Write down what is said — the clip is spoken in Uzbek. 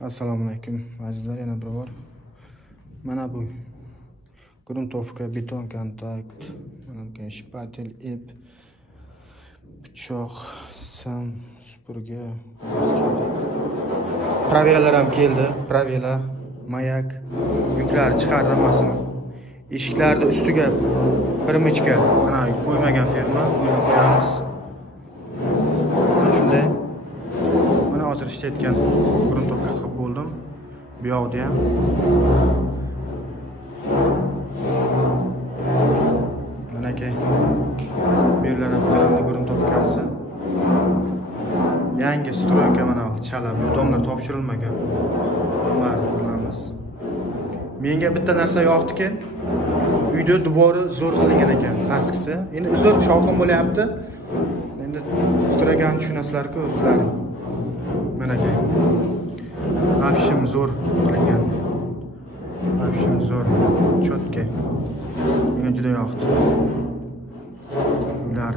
Assalomu alaykum azizlar, yana bir bor. Mana bu gruntovka, beton kontakt, mana bu shpatel, ip, pichoq, sim, supurgi. Pravelalar ham keldi. Pravela, mayak, yuklar chiqardi hammasini. Eshiklarni ustiga birmichka mana qo'ymagan firma, buni qo'yamiz. Mana shunday. Mana hozir ishlayotgan gruntovka qilib bo'ldim. Bu yoqda ham mana aka berlanib turibdi gruntovkasi. Yangi stroyka mana chala, bu tomlar topshirilmagan. Mana ko'ramiz. Menga bitta narsa yoqdiki, uyda duvori zo'r qilingan ekan, plastkasi. Endi uzr shovqin bo'lyapti. Endi stroygani tushunasizlar-ku o'zlari. Mana aka. Afshim zo'r qilingan. Afshim zo'r, cho'tka. Menga juda yoqdi. Ular